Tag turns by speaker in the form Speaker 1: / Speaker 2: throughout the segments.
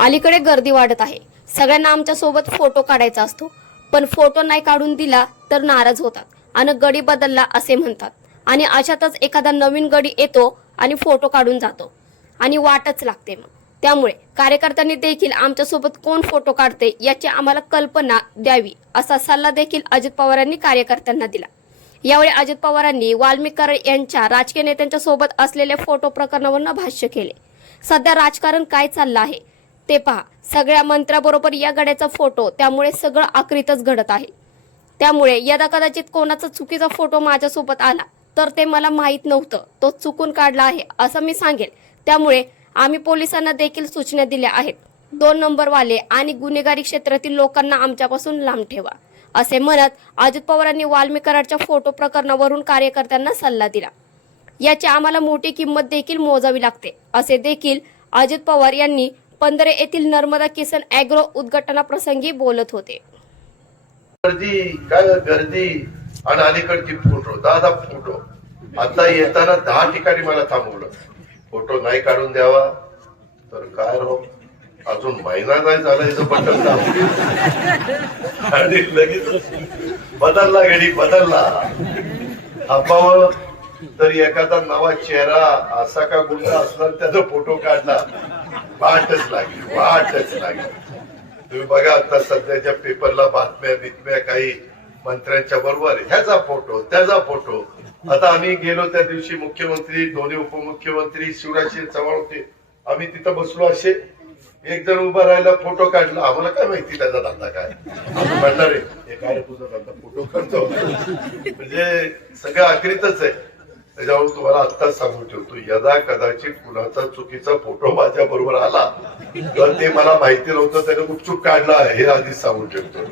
Speaker 1: अलीकडे गर्दी वाढत आहे. सगळ्यांना आमच्यासोबत फोटो काढायचा असतो. पण फोटो नाही काढून दिला तर नाराज होतात आणि गडी बदलला असे म्हणतात. आणि अशातच एखादा नवीन गडी येतो आणि फोटो काढून जातो. आणि वाटच लागते मग. त्यामुळे कार्यकर्त्यांनी देखील आमच्यासोबत कोण फोटो काढते याची आम्हाला कल्पना द्यावी असा सल्ला देखील अजित पवारांनी कार्यकर्त्यांना दिला. यावेळी अजित पवारांनी वाल्मीकर यांच्या राजकीय नेत्यांच्या सोबत असलेल्या फोटो प्रकरणावरनं भाष्य केले. सध्या राजकारण काय चाललं आहे? ते पहा. सगळ्या मंत्र्याबरोबर या गड्याचा फोटो त्यामुळे सगळं आकृतच घडत आहे. त्यामुळे यदा कदाचित कोणाचा चुकीचा फोटो माझ्यासोबत आला तर ते मला माहीत नव्हतं. तो चुकून काढला आहे असं मी सांगेल. त्यामुळे आम्ही पोलिसांना देखील सूचना दिल्या आहेत. दोन नंबरवाले आणि गुन्हेगारी क्षेत्रातील लोकांना आमच्यापासून लांब ठेवा असे म्हणत अजित पवारांनी वाल्मी कराडच्या फोटो प्रकरणावरून कार्यकर्त्यांना सल्ला दिला. याची आम्हाला मोठी किंमत देखील मोजावी लागते असे देखील अजित पवार यांनी पंधरे येथील नर्मदा किसन अॅग्रो उद्घाटनाप्रसंगी बोलत होते.
Speaker 2: गर्दी काय गर्दी? आणि अलीकडची फोटो दहा दहा फोटो. आता येताना दहा ठिकाणी मला थांबवलं. फोटो नाही काढून द्यावा. तर काय राव अजून महिना नाही झाला इथं बटन आणि लगेच बदलला गडी बदलला. थांबावं. तर एखादा नवा चेहरा असा का गुंडा असला त्याचा फोटो काढला. वाटच लागली वाटच लागली. तुम्ही बघा आता सध्याच्या पेपरला बातम्या बितम्या काही मंत्र्यांच्या बरोबर ह्याचा फोटो त्याचा फोटो. आता आम्ही गेलो त्या दिवशी मुख्यमंत्री दोन्ही उपमुख्यमंत्री शिवराज चव्हाण होते. आम्ही तिथं बसलो असे. एक जण उभा राहिला फोटो काढला. आम्हाला काय माहिती त्याचा धंदा काय? म्हणणार आहे काय तुझा धंदा? फोटो काढतो. म्हणजे सगळं आखरीतच आहे. त्याच्यावर तुम्हाला आत्ताच सांगून ठेवतो. यदा कदाचित कुणाचा चुकीचा फोटो माझ्या बरोबर आला तर ते मला माहिती नव्हतं त्याने गुपचूप काढला हे आधीच सांगून ठेवतो.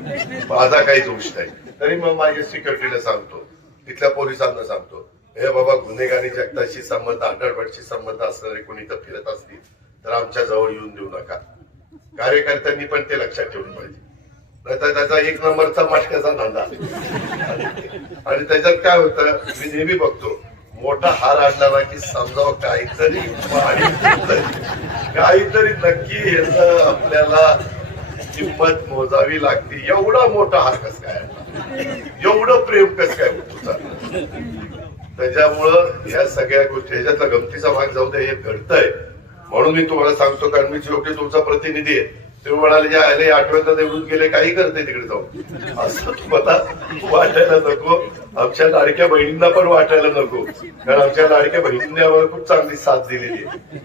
Speaker 2: माझा काही दोष नाही. तरी मग माझ्या सिक्युरिटीला सांगतो. तिथल्या पोलिसांना सांगतो. हे बाबा गुन्हेगारी जगताशी संबंध आंडरबटशी संबंध असणारे कोणी तर फिरत असतील तर आमच्या जवळ येऊन देऊ नका. कार्यकर्त्यांनी पण ते लक्षात ठेवलं पाहिजे. नाहीतर त्याचा एक नंबरचा मटक्याचा धंदा. आणि त्याच्यात काय होतं मी नेहमी बघतो मोठा हार आणला की समजावं काहीतरी काहीतरी नक्की याच आपल्याला किंमत मोजावी लागते. एवढा मोठा हार कस काय एवढं प्रेम कस काय त्याच्यामुळं ह्या सगळ्या गोष्टी ह्याच्यातला गमतीचा भाग जाऊ दे हे घडतंय. म्हणून मी तुम्हाला सांगतो कारण मी शेवटी तुमचा प्रतिनिधी आहे. ते म्हणाले जे आले आठवड्यात निवडून गेले काही करते तिकडे जाऊन. असं तुम्हाला वाटायला नको. आमच्या लाडक्या बहिणींना पण वाटायला नको. कारण आमच्या लाडक्या बहिणींनी आम्हाला खूप चांगली साथ दिलेली आहे.